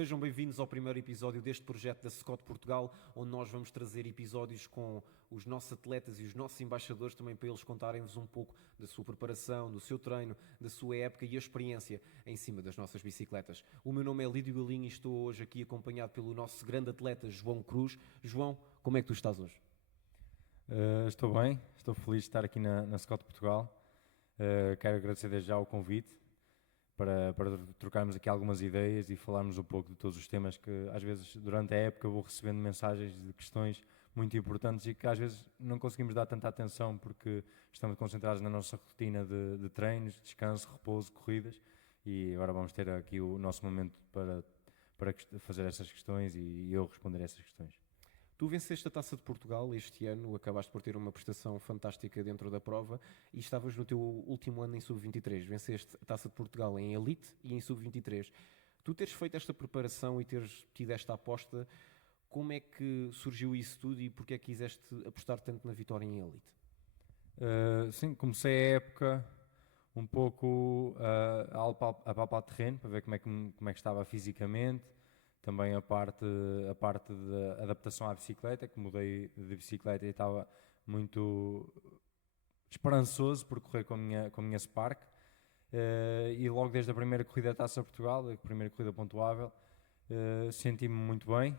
Sejam bem-vindos ao primeiro episódio deste projeto da Scott Portugal, onde nós vamos trazer episódios com os nossos atletas e os nossos embaixadores também para eles contarem-vos um pouco da sua preparação, do seu treino, da sua época e a experiência em cima das nossas bicicletas. O meu nome é Lídio Galinho e estou hoje aqui acompanhado pelo nosso grande atleta João Cruz. João, como é que tu estás hoje? Estou bem, estou feliz de estar aqui na Scott Portugal. Quero agradecer desde já o convite para trocarmos aqui algumas ideias e falarmos um pouco de todos os temas que às vezes durante a época vou recebendo mensagens de questões muito importantes e que às vezes não conseguimos dar tanta atenção porque estamos concentrados na nossa rotina de treinos, descanso, repouso, corridas, e agora vamos ter aqui o nosso momento para fazer essas questões e eu responder a essas questões. Tu venceste a Taça de Portugal este ano, acabaste por ter uma prestação fantástica dentro da prova e estavas no teu último ano em Sub-23. Venceste a Taça de Portugal em Elite e em Sub-23. Tu teres feito esta preparação e teres tido esta aposta, como é que surgiu isso tudo e porque é que quiseste apostar tanto na vitória em Elite? Sim, comecei a época um pouco a palpar terreno para ver como é que estava fisicamente. Também a parte da adaptação à bicicleta, que mudei de bicicleta e estava muito esperançoso por correr com a minha Spark. E logo desde a primeira corrida da Taça Portugal, a primeira corrida pontuável, senti-me muito bem.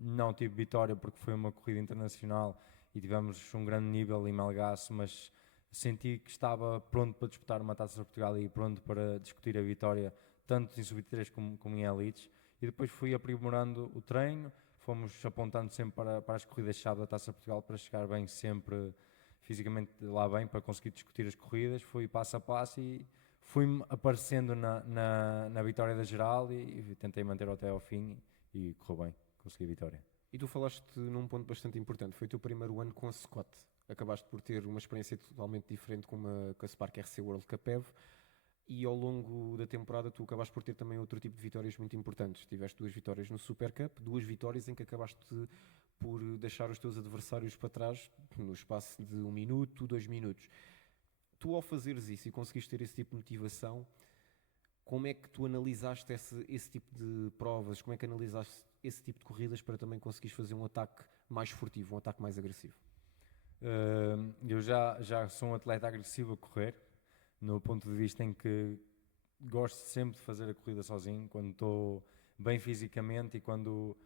Não tive vitória porque foi uma corrida internacional e tivemos um grande nível em Melgaço, mas senti que estava pronto para disputar uma Taça de Portugal e pronto para discutir a vitória tanto em Sub-23 como em Elites. E depois fui aprimorando o treino, fomos apontando sempre para as corridas-chave da Taça de Portugal para chegar bem sempre fisicamente lá bem, para conseguir discutir as corridas. Fui passo a passo e fui-me aparecendo na vitória da geral e tentei manter até ao fim e correu bem, consegui a vitória. E tu falaste num ponto bastante importante, foi o teu primeiro ano com a Scott. Acabaste por ter uma experiência totalmente diferente com a Spark RC World Cup EV e ao longo da temporada tu acabaste por ter também outro tipo de vitórias muito importantes. Tiveste 2 vitórias no Super Cup, 2 vitórias em que acabaste por deixar os teus adversários para trás no espaço de 1 minuto, 2 minutos. Tu ao fazeres isso e conseguiste ter esse tipo de motivação, como é que tu analisaste esse tipo de provas? Como é que analisaste esse tipo de corridas para também conseguires fazer um ataque mais furtivo, um ataque mais agressivo? Eu já sou um atleta agressivo a correr, no ponto de vista em que gosto sempre de fazer a corrida sozinho, quando estou bem fisicamente e quando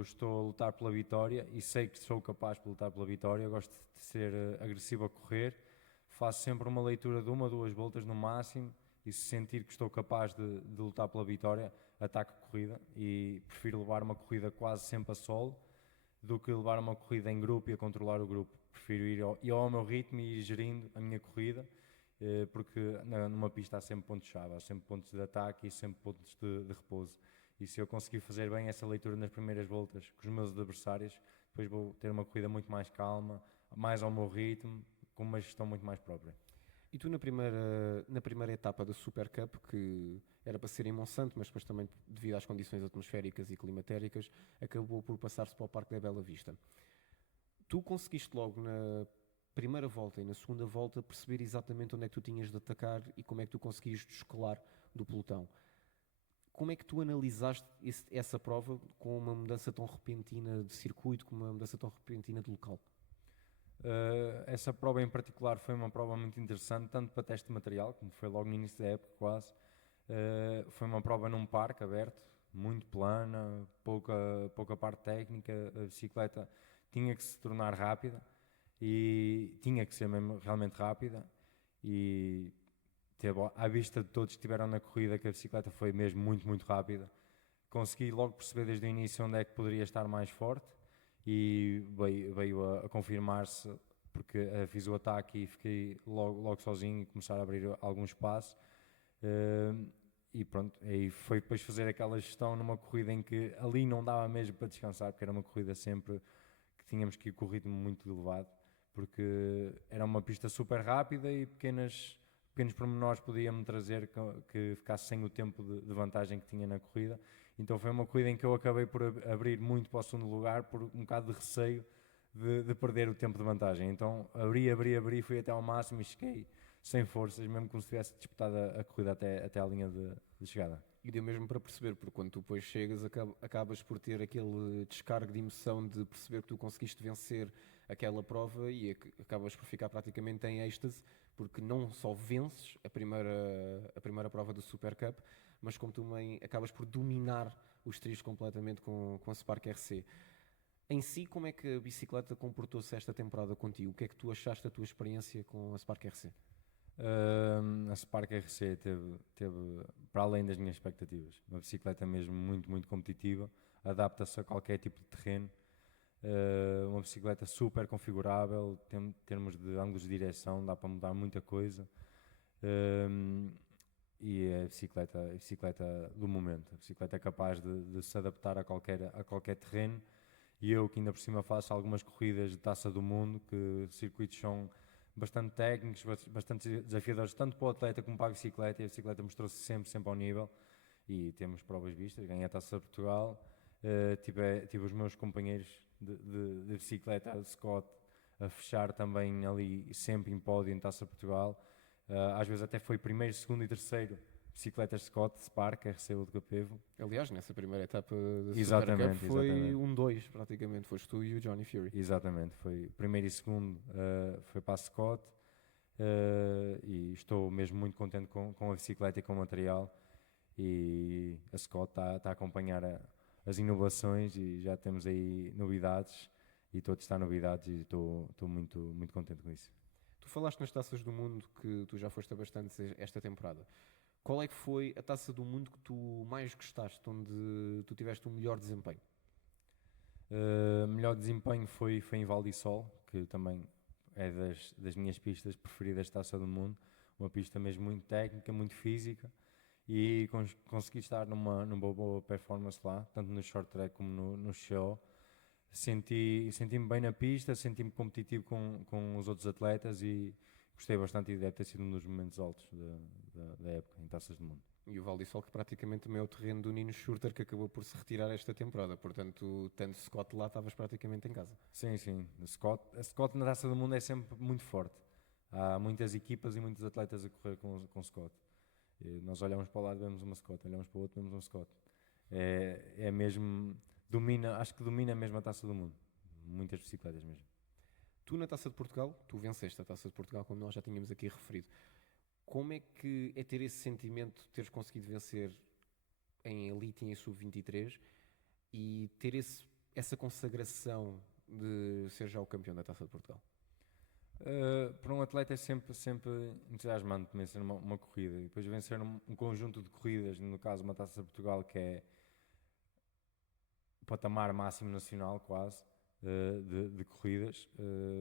estou a lutar pela vitória e sei que sou capaz de lutar pela vitória. Eu gosto de ser agressivo a correr, faço sempre uma leitura de 1 ou 2 voltas no máximo e se sentir que estou capaz de lutar pela vitória, ataco a corrida e prefiro levar uma corrida quase sempre a solo do que levar uma corrida em grupo e a controlar o grupo. Prefiro ir ao meu ritmo e ir gerindo a minha corrida, porque numa pista há sempre pontos-chave, há sempre pontos de ataque e sempre pontos de repouso. E se eu conseguir fazer bem essa leitura nas primeiras voltas com os meus adversários, depois vou ter uma corrida muito mais calma, mais ao meu ritmo, com uma gestão muito mais própria. E tu na primeira etapa da Super Cup, que era para ser em Monsanto, mas depois também devido às condições atmosféricas e climatéricas, acabou por passar-se para o Parque da Bela Vista. Tu conseguiste logo na primeira volta e na segunda volta perceber exatamente onde é que tu tinhas de atacar e como é que tu conseguias descolar do pelotão. Como é que tu analisaste essa prova com uma mudança tão repentina de circuito, com uma mudança tão repentina de local? Essa prova em particular foi uma prova muito interessante, tanto para teste de material, como foi logo no início da época quase. Foi uma prova num parque aberto, muito plana, pouca parte técnica. A bicicleta tinha que se tornar rápida e tinha que ser mesmo realmente rápida e teve, à vista de todos que estiveram na corrida, que a bicicleta foi mesmo muito rápida. Consegui logo perceber desde o início onde é que poderia estar mais forte e veio a confirmar-se, porque fiz o ataque e fiquei logo sozinho e começar a abrir algum espaço. E pronto, aí foi depois fazer aquela gestão numa corrida em que ali não dava mesmo para descansar, porque era uma corrida sempre que tínhamos que ir com o ritmo muito elevado, porque era uma pista super rápida e pequenos pormenores podiam-me trazer que ficasse sem o tempo de vantagem que tinha na corrida. Então foi uma corrida em que eu acabei por abrir muito para o segundo lugar por um bocado de receio de perder o tempo de vantagem. Então abri, fui até ao máximo e cheguei sem forças, mesmo como se tivesse disputado a corrida até à linha de chegada. E deu mesmo para perceber, porque quando tu depois chegas, acabas por ter aquele descargo de emoção de perceber que tu conseguiste vencer aquela prova e acabas por ficar praticamente em êxtase, porque não só vences a primeira prova do Super Cup, mas como também acabas por dominar os trilhos completamente com a Spark RC. Em si, como é que a bicicleta comportou-se esta temporada contigo? O que é que tu achaste da tua experiência com a Spark RC? A Spark RC teve para além das minhas expectativas, uma bicicleta mesmo muito, muito competitiva, adapta-se a qualquer tipo de terreno, uma bicicleta super configurável, em termos de ângulos de direção, dá para mudar muita coisa, e é a bicicleta do momento, a bicicleta é capaz de se adaptar a qualquer terreno, e eu que ainda por cima faço algumas corridas de Taça do Mundo, que circuitos são bastante técnicos, bastante desafiadores, tanto para o atleta como para a bicicleta, e a bicicleta mostrou-se sempre ao nível, e temos provas vistas, ganhei a Taça de Portugal, tive os meus companheiros de bicicleta, de Scott, a fechar também ali sempre em pódio em Taça de Portugal, às vezes até foi primeiro, segundo e terceiro bicicletas Scott, Spark, RC do Capevo. Aliás, nessa primeira etapa da Super Cup foi 1-2 praticamente, foste tu e o Johnny Fury. Exatamente, foi primeiro e segundo, foi para a Scott, e estou mesmo muito contente com a bicicleta e com o material, e a Scott está a acompanhar as inovações e já temos aí novidades, e estou a testar novidades e estou muito, muito contente com isso. Tu falaste nas Taças do Mundo que tu já foste a bastante esta temporada. Qual é que foi a Taça do Mundo que tu mais gostaste, onde tu tiveste o melhor desempenho? Melhor desempenho foi em Val di Sol, que também é das minhas pistas preferidas da Taça do Mundo. Uma pista mesmo muito técnica, muito física, e consegui estar numa boa performance lá, tanto no short track como no show. Senti-me bem na pista, senti-me competitivo com os outros atletas e gostei bastante, e deve ter sido um dos momentos altos da época em Taças do Mundo. E o Val di Sol, que praticamente também é o terreno do Nino Schurter, que acabou por se retirar esta temporada. Portanto, tendo Scott lá, estavas praticamente em casa. Sim. A Scott na Taça do Mundo é sempre muito forte. Há muitas equipas e muitos atletas a correr com Scott. E nós olhamos para o lado, vemos uma Scott. Olhamos para o outro, vemos uma Scott. É mesmo... acho que domina mesmo a Taça do Mundo. Muitas bicicletas mesmo. Tu na Taça de Portugal, tu venceste a Taça de Portugal, como nós já tínhamos aqui referido. Como é que é ter esse sentimento de teres conseguido vencer em Elite e em Sub-23 e ter essa consagração de ser já o campeão da Taça de Portugal? Para um atleta é sempre entusiasmante vencer uma corrida, e depois vencer um conjunto de corridas, no caso uma Taça de Portugal que é patamar máximo nacional quase, de corridas,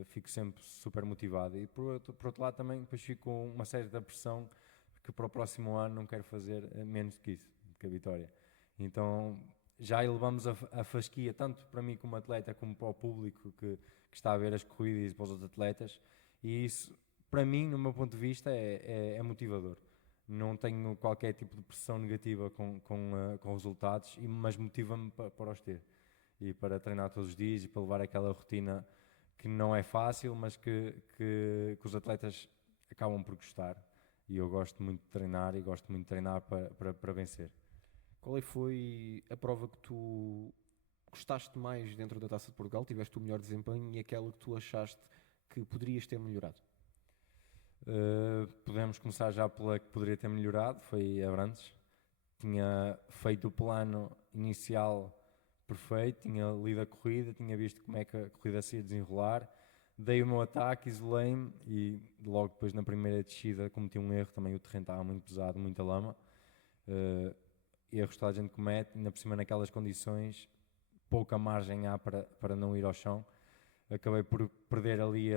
fico sempre super motivado, e por outro lado também depois fico com uma certa pressão, porque para o próximo ano não quero fazer menos que isso, que a vitória. Então já elevamos a fasquia tanto para mim como atleta, como para o público que está a ver as corridas, e para os outros atletas, e isso para mim, no meu ponto de vista, é motivador. Não tenho qualquer tipo de pressão negativa com resultados, mas motiva-me para os ter e para treinar todos os dias e para levar aquela rotina que não é fácil, mas que os atletas acabam por gostar, e eu gosto muito de treinar, e gosto muito de treinar para vencer. Qual foi a prova que tu gostaste mais dentro da Taça de Portugal, tiveste o melhor desempenho, e aquela que tu achaste que poderias ter melhorado? Podemos começar já pela que poderia ter melhorado, foi a Abrantes. Tinha feito o plano inicial perfeito, tinha lido a corrida, tinha visto como é que a corrida se ia desenrolar, dei o meu ataque, isolei-me, e logo depois na primeira descida cometi um erro, também o terreno estava muito pesado, muita lama, erros que toda a gente comete, ainda por cima naquelas condições, pouca margem há para não ir ao chão. Acabei por perder ali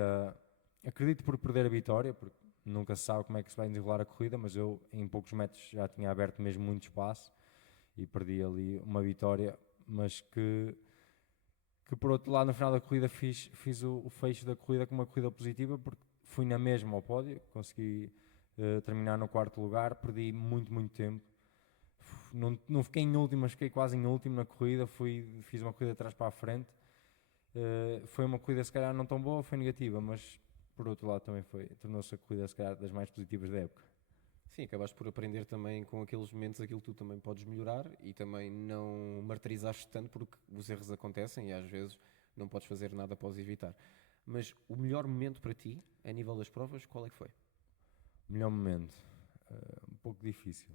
acredito por perder a vitória, porque nunca se sabe como é que se vai desenrolar a corrida, mas eu em poucos metros já tinha aberto mesmo muito espaço e perdi ali uma vitória, mas que por outro lado no final da corrida fiz o fecho da corrida com uma corrida positiva, porque fui na mesma ao pódio, consegui terminar no quarto lugar, perdi muito tempo, não fiquei em último, mas fiquei quase em último na corrida, fiz uma corrida de trás para a frente. Foi uma corrida se calhar não tão boa, foi negativa, mas por outro lado também tornou-se a corrida se calhar das mais positivas da época. Sim, acabaste por aprender também com aqueles momentos aquilo que tu também podes melhorar e também não martirizaste tanto porque os erros acontecem e às vezes não podes fazer nada após evitar. Mas o melhor momento para ti, a nível das provas, qual é que foi? Melhor momento, um pouco difícil.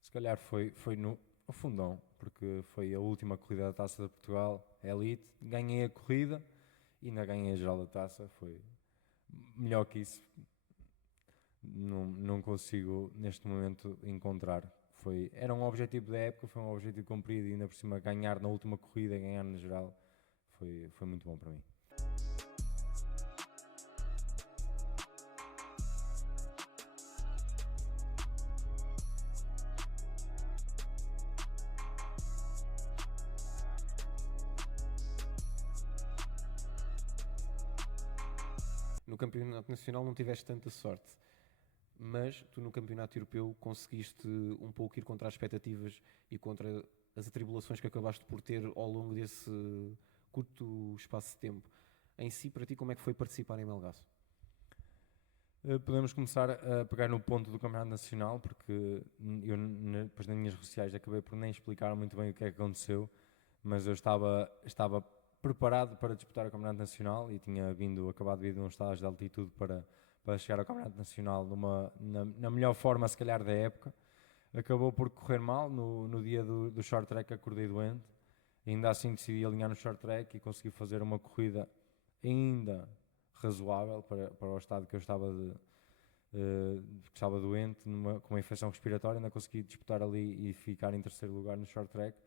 Se calhar foi no Fundão, porque foi a última corrida da Taça de Portugal, Elite. Ganhei a corrida e ainda ganhei a geral da Taça. Foi melhor que isso. Não consigo neste momento encontrar. Era um objetivo da época, foi um objetivo cumprido e ainda por cima ganhar na última corrida, ganhar na geral, foi muito bom para mim. No campeonato nacional não tiveste tanta sorte, mas tu no campeonato europeu conseguiste um pouco ir contra as expectativas e contra as atribulações que acabaste por ter ao longo desse curto espaço de tempo. Em si, para ti, como é que foi participar em Melgaço? Podemos começar a pegar no ponto do campeonato nacional, porque eu depois nas minhas redes sociais acabei por nem explicar muito bem o que é que aconteceu, mas eu estava preparado para disputar o campeonato nacional e tinha acabado de vir de um estágio de altitude para chegar ao campeonato nacional na melhor forma se calhar da época. Acabou por correr mal no dia do short track, acordei doente, ainda assim decidi alinhar no short track e consegui fazer uma corrida ainda razoável para o estado que eu estava que estava doente, com uma infecção respiratória. Ainda consegui disputar ali e ficar em terceiro lugar no short track,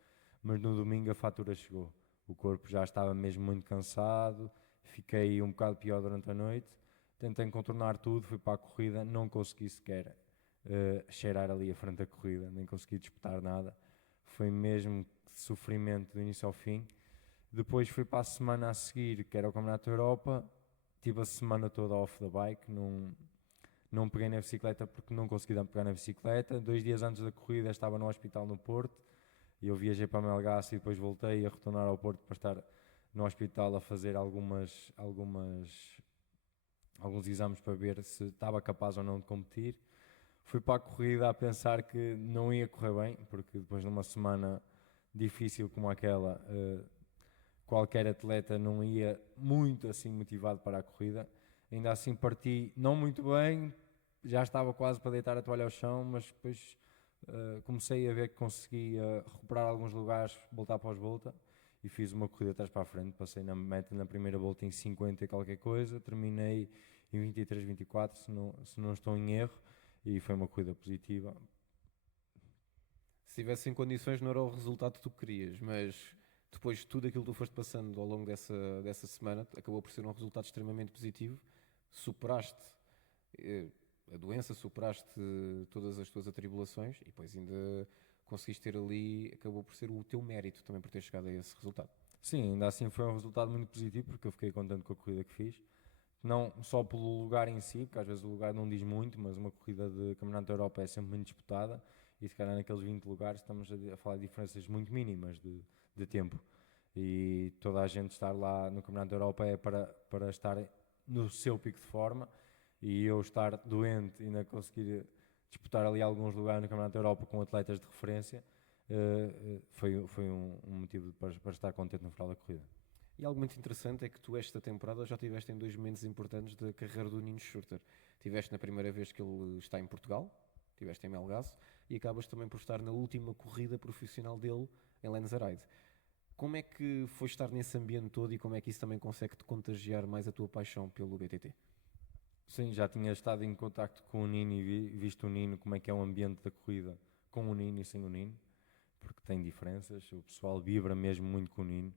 mas no domingo a fatura chegou. O corpo já estava mesmo muito cansado, fiquei um bocado pior durante a noite, tentei contornar tudo, fui para a corrida, não consegui sequer cheirar ali a frente da corrida, nem consegui disputar nada, foi mesmo sofrimento do início ao fim. Depois fui para a semana a seguir, que era o Campeonato da Europa, tive a semana toda off da bike, não peguei na bicicleta porque não consegui pegar na bicicleta. 2 dias antes da corrida estava no hospital no Porto, e eu viajei para Melgaço e depois voltei a retornar ao Porto para estar no hospital a fazer alguns exames para ver se estava capaz ou não de competir. Fui para a corrida a pensar que não ia correr bem, porque depois de uma semana difícil como aquela, qualquer atleta não ia muito assim motivado para a corrida. Ainda assim parti não muito bem, já estava quase para deitar a toalha ao chão, mas depois comecei a ver que conseguia recuperar alguns lugares, voltar após volta, e fiz uma corrida atrás para a frente. Passei na meta na primeira volta em 50 e qualquer coisa, terminei em 23, 24, se não estou em erro, e foi uma corrida positiva. Se tivesse em condições não era o resultado que tu querias, mas depois de tudo aquilo que tu foste passando ao longo dessa semana, acabou por ser um resultado extremamente positivo. Superaste a doença, superaste todas as tuas atribulações e depois ainda conseguiste ter ali, acabou por ser o teu mérito também por ter chegado a esse resultado. Sim, ainda assim foi um resultado muito positivo, porque eu fiquei contente com a corrida que fiz. Não só pelo lugar em si, porque às vezes o lugar não diz muito, mas uma corrida de Campeonato da Europa é sempre muito disputada, e se calhar naqueles 20 lugares estamos a falar de diferenças muito mínimas de tempo. E toda a gente estar lá no Campeonato da Europa é para estar no seu pico de forma, e eu estar doente e ainda conseguir disputar ali alguns lugares no Campeonato da Europa com atletas de referência, foi um motivo para estar contente no final da corrida. E algo muito interessante é que tu esta temporada já estiveste em 2 momentos importantes da carreira do Nino Schurter. Estiveste na primeira vez que ele está em Portugal, estiveste em Melgaço, e acabas também por estar na última corrida profissional dele em Lenzerheide. Como é que foi estar nesse ambiente todo e como é que isso também consegue te contagiar mais a tua paixão pelo BTT? Sim, já tinha estado em contacto com o Nino e visto o Nino, como é que é o ambiente da corrida com o Nino e sem o Nino, porque tem diferenças, o pessoal vibra mesmo muito com o Nino.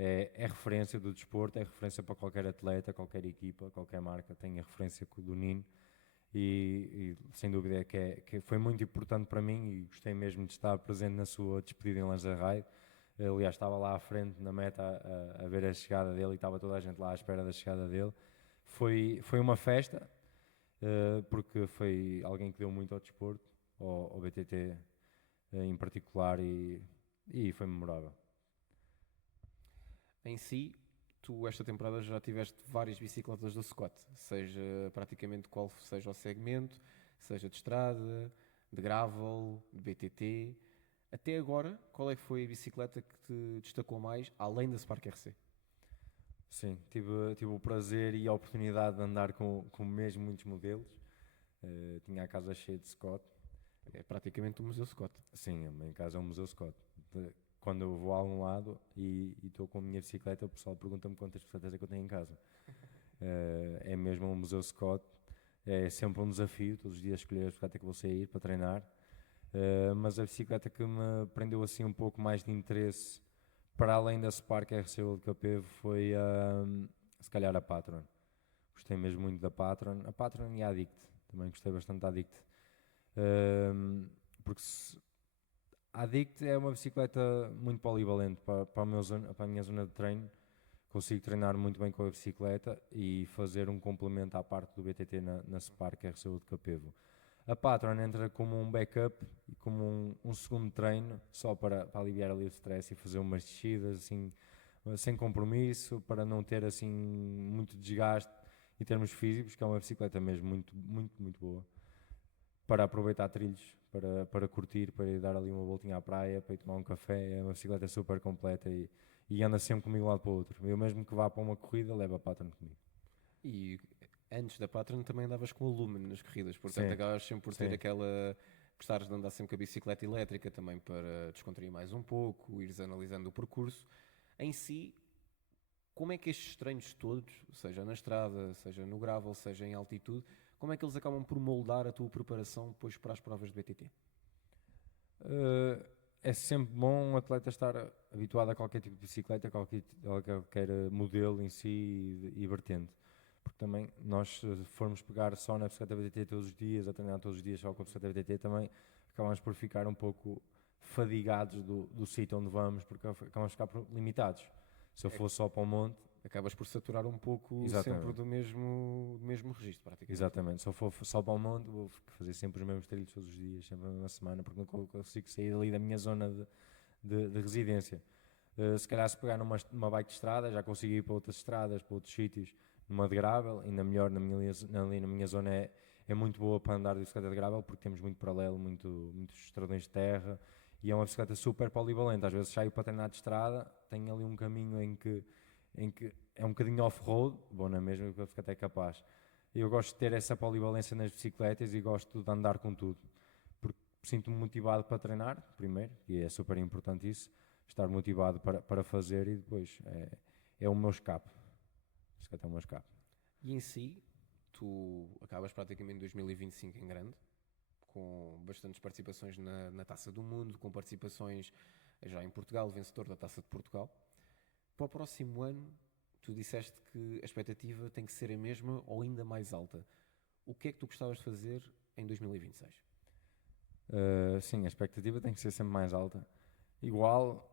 É referência do desporto, é referência para qualquer atleta, qualquer equipa, qualquer marca, tem a referência do Nino, e sem dúvida que foi muito importante para mim, e gostei mesmo de estar presente na sua despedida em Lenzerheide. Aliás, estava lá à frente na meta a ver a chegada dele, e estava toda a gente lá à espera da chegada dele. Foi uma festa, porque foi alguém que deu muito ao desporto, ao BTT em particular, e foi memorável. Em si, tu esta temporada já tiveste várias bicicletas do Scott, seja praticamente qual seja o segmento, seja de estrada, de gravel, de BTT. Até agora, qual é que foi a bicicleta que te destacou mais, além da Spark RC? Sim, tive o prazer e a oportunidade de andar com mesmo muitos modelos. Tinha a casa cheia de Scott. É praticamente o Museu Scott. Sim, a minha casa é um museu Scott. Quando eu vou a algum lado e estou com a minha bicicleta, o pessoal pergunta-me quantas bicicletas é que eu tenho em casa. É mesmo um museu Scott. É sempre um desafio, todos os dias escolher a bicicleta que vou sair para treinar. Mas a bicicleta que me prendeu assim um pouco mais de interesse, para além da Spark RC World Cup, foi se calhar a Patron. Gostei mesmo muito da Patron. A Patron e a Addict. Também gostei bastante da Addict. Porque a Addict é uma bicicleta muito polivalente para a minha zona de treino. Consigo treinar muito bem com a bicicleta e fazer um complemento à parte do BTT na Spark RC World Cup Evo. A Patron entra como um backup e como um segundo treino, só para aliviar ali o stress e fazer umas descidas assim, sem compromisso, para não ter assim muito desgaste em termos físicos, que é uma bicicleta mesmo muito, muito, muito boa. Para aproveitar trilhos, para curtir, para ir dar ali uma voltinha à praia, para ir tomar um café, é uma bicicleta super completa e anda sempre comigo de um lado para o outro. Eu mesmo que vá para uma corrida, levo a Patron comigo. E antes da Patron também andavas com o Lumen nas corridas, portanto Sim, acabas sempre por ter sim. aquela. Gostares de andar sempre com a bicicleta elétrica também para descontrair mais um pouco, ires analisando o percurso. Em si, como é que estes treinos todos, seja na estrada, seja no gravel, seja em altitude, como é que eles acabam por moldar a tua preparação depois para as provas de BTT? É sempre bom um atleta estar habituado a qualquer tipo de bicicleta, qualquer modelo em si e vertente. Porque também nós, se formos pegar só na bicicleta BTT todos os dias, a treinar todos os dias só com a bicicleta BTT, também acabamos por ficar um pouco fadigados do sítio onde vamos, porque acabamos por ficar limitados. Se eu É, fosse só para o monte, acabas por saturar um pouco sempre exatamente. do mesmo registro, praticamente. Exatamente, se eu for só para o monte, vou fazer sempre os mesmos trilhos todos os dias, sempre a mesma semana, porque não consigo sair ali da minha zona de residência. Se calhar, se pegar numa bike de estrada, já consigo ir para outras estradas, para outros sítios, numa de gravel, ainda melhor ali na minha zona é muito boa para andar de bicicleta de gravel, porque temos muito paralelo, muitos estradões de terra, e é uma bicicleta super polivalente. Às vezes saio para treinar de estrada, tenho ali um caminho em que é um bocadinho off-road, bom, não é mesmo, que a bicicleta é capaz. Eu gosto de ter essa polivalência nas bicicletas e gosto de andar com tudo, porque sinto-me motivado para treinar, primeiro, e é super importante isso, estar motivado para fazer, e depois é o meu escape. A bicicleta é o meu escape. E em si, tu acabas praticamente 2025 em grande, com bastantes participações na Taça do Mundo, com participações já em Portugal, vencedor da Taça de Portugal. Para o próximo ano, tu disseste que a expectativa tem que ser a mesma ou ainda mais alta. O que é que tu gostavas de fazer em 2026? Sim, a expectativa tem que ser sempre mais alta. Igual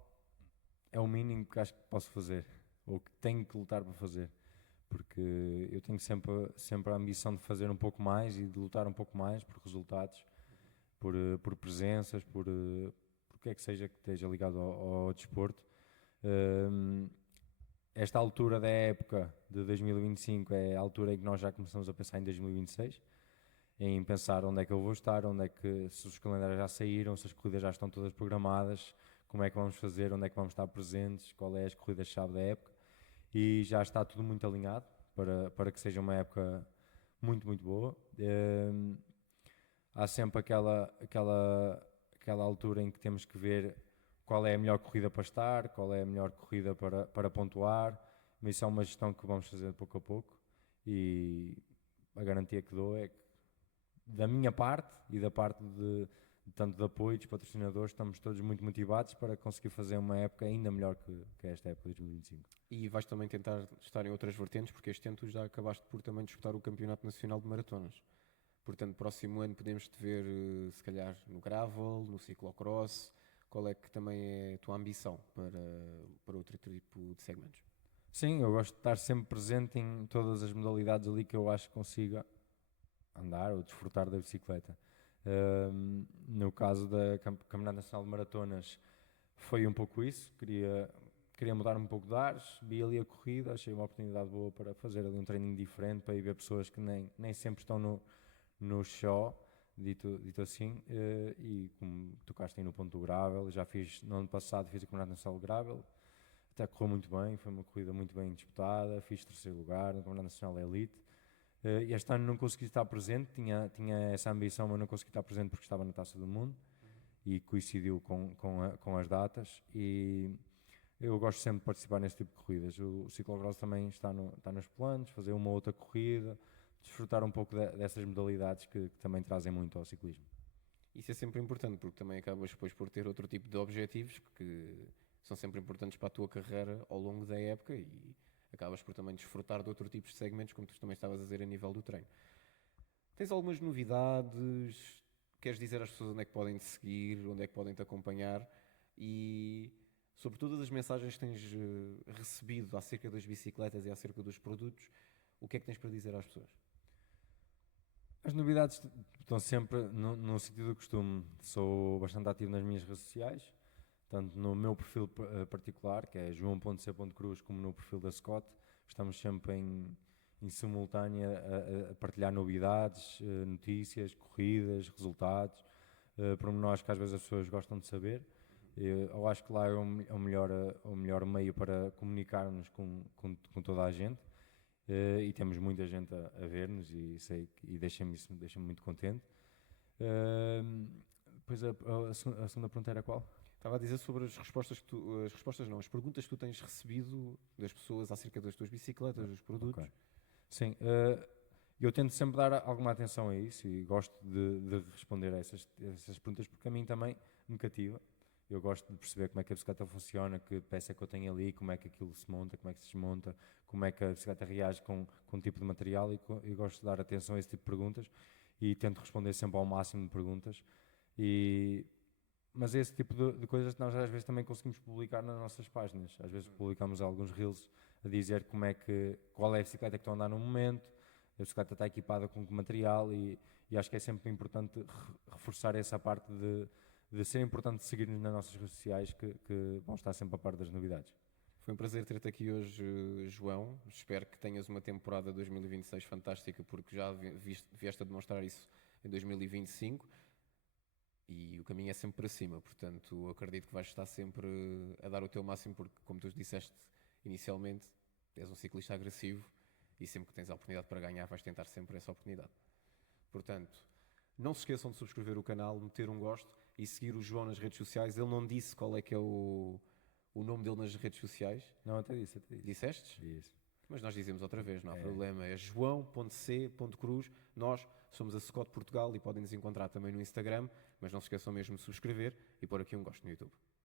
é o mínimo que acho que posso fazer, ou que tenho que lutar para fazer, porque eu tenho sempre a ambição de fazer um pouco mais e de lutar um pouco mais por resultados, por presenças, por que é que seja que esteja ligado ao desporto. Esta altura da época de 2025 é a altura em que nós já começamos a pensar em 2026, em pensar onde é que eu vou estar, se os calendários já saíram, se as corridas já estão todas programadas, como é que vamos fazer, onde é que vamos estar presentes, qual é as corridas-chave da época, e já está tudo muito alinhado para que seja uma época muito, muito boa. Há sempre aquela altura em que temos que ver qual é a melhor corrida para estar, qual é a melhor corrida para pontuar, mas isso é uma gestão que vamos fazer pouco a pouco, e a garantia que dou é que, da minha parte e da parte tanto de apoio dos patrocinadores, estamos todos muito motivados para conseguir fazer uma época ainda melhor que esta época de 2025. E vais também tentar estar em outras vertentes, porque este ano tu já acabaste por também disputar o Campeonato Nacional de Maratonas. Portanto, próximo ano podemos te ver, se calhar, no gravel, no ciclocross. Qual é que também é a tua ambição para outro tipo de segmentos? Sim, eu gosto de estar sempre presente em todas as modalidades ali que eu acho que consiga andar ou desfrutar da bicicleta. No caso da Campeonato Nacional de Maratonas foi um pouco isso, queria queria mudar um pouco de ares, vi ali a corrida, achei uma oportunidade boa para fazer ali um treininho diferente, para ir ver pessoas que nem sempre estão no show, dito assim, e como tocaste aí no ponto do gravel, já fiz, no ano passado fiz a Campeonato Nacional de Gravel, até correu muito bem, foi uma corrida muito bem disputada, fiz terceiro lugar no Campeonato Nacional Elite. Este ano não consegui estar presente, tinha essa ambição, mas não consegui estar presente porque estava na Taça do Mundo e coincidiu com as datas. E eu gosto sempre de participar nesse tipo de corridas. O ciclocross também está nos planos, fazer uma outra corrida, desfrutar um pouco dessas modalidades que também trazem muito ao ciclismo. Isso é sempre importante, porque também acabas depois por ter outro tipo de objetivos que são sempre importantes para a tua carreira ao longo da época e acabas por também desfrutar de outro tipo de segmentos, como tu também estavas a dizer a nível do treino. Tens algumas novidades? Queres dizer às pessoas onde é que podem te seguir, onde é que podem te acompanhar e sobre todas as mensagens que tens recebido acerca das bicicletas e acerca dos produtos, o que é que tens para dizer às pessoas? As novidades estão sempre no sentido do costume. Sou bastante ativo nas minhas redes sociais, tanto no meu perfil particular, que é joão.c.cruz, como no perfil da Scott. Estamos sempre em simultâneo a partilhar novidades, notícias, corridas, resultados, pormenores que às vezes as pessoas gostam de saber. Eu acho que lá é o melhor meio para comunicarmos com toda a gente. E temos muita gente a ver-nos e deixa-me muito contente. Depois a segunda pergunta era qual? Estava a dizer sobre as respostas as perguntas que tu tens recebido das pessoas acerca das tuas bicicletas, dos produtos. Okay. Sim, eu tento sempre dar alguma atenção a isso e gosto de responder a essas perguntas porque a mim também me cativa. Eu gosto de perceber como é que a bicicleta funciona, que peça é que eu tenho ali, como é que aquilo se monta, como é que se desmonta, como é que a bicicleta reage com um tipo de material e gosto de dar atenção a esse tipo de perguntas e tento responder sempre ao máximo de perguntas. Mas esse tipo de coisas nós às vezes também conseguimos publicar nas nossas páginas. Às vezes publicamos alguns reels a dizer qual é a bicicleta que estão a andar no momento, a bicicleta está equipada com que material e acho que é sempre importante reforçar essa parte de ser importante seguir-nos nas nossas redes sociais que vão estar sempre a par das novidades. Foi um prazer ter-te aqui hoje, João. Espero que tenhas uma temporada 2026 fantástica, porque já vieste a demonstrar isso em 2025 e o caminho é sempre para cima. Portanto, acredito que vais estar sempre a dar o teu máximo, porque, como tu disseste inicialmente, és um ciclista agressivo e sempre que tens a oportunidade para ganhar, vais tentar sempre essa oportunidade. Portanto, não se esqueçam de subscrever o canal, meter um gosto e seguir o João nas redes sociais. Ele não disse qual é que é o nome dele nas redes sociais. Não, até disse. Dissestes? Disse. Mas nós dizemos outra vez, não há problema. É joão.c.cruz. Nós somos a Scott Portugal e podem nos encontrar também no Instagram. Mas não se esqueçam mesmo de subscrever e pôr aqui um gosto no YouTube.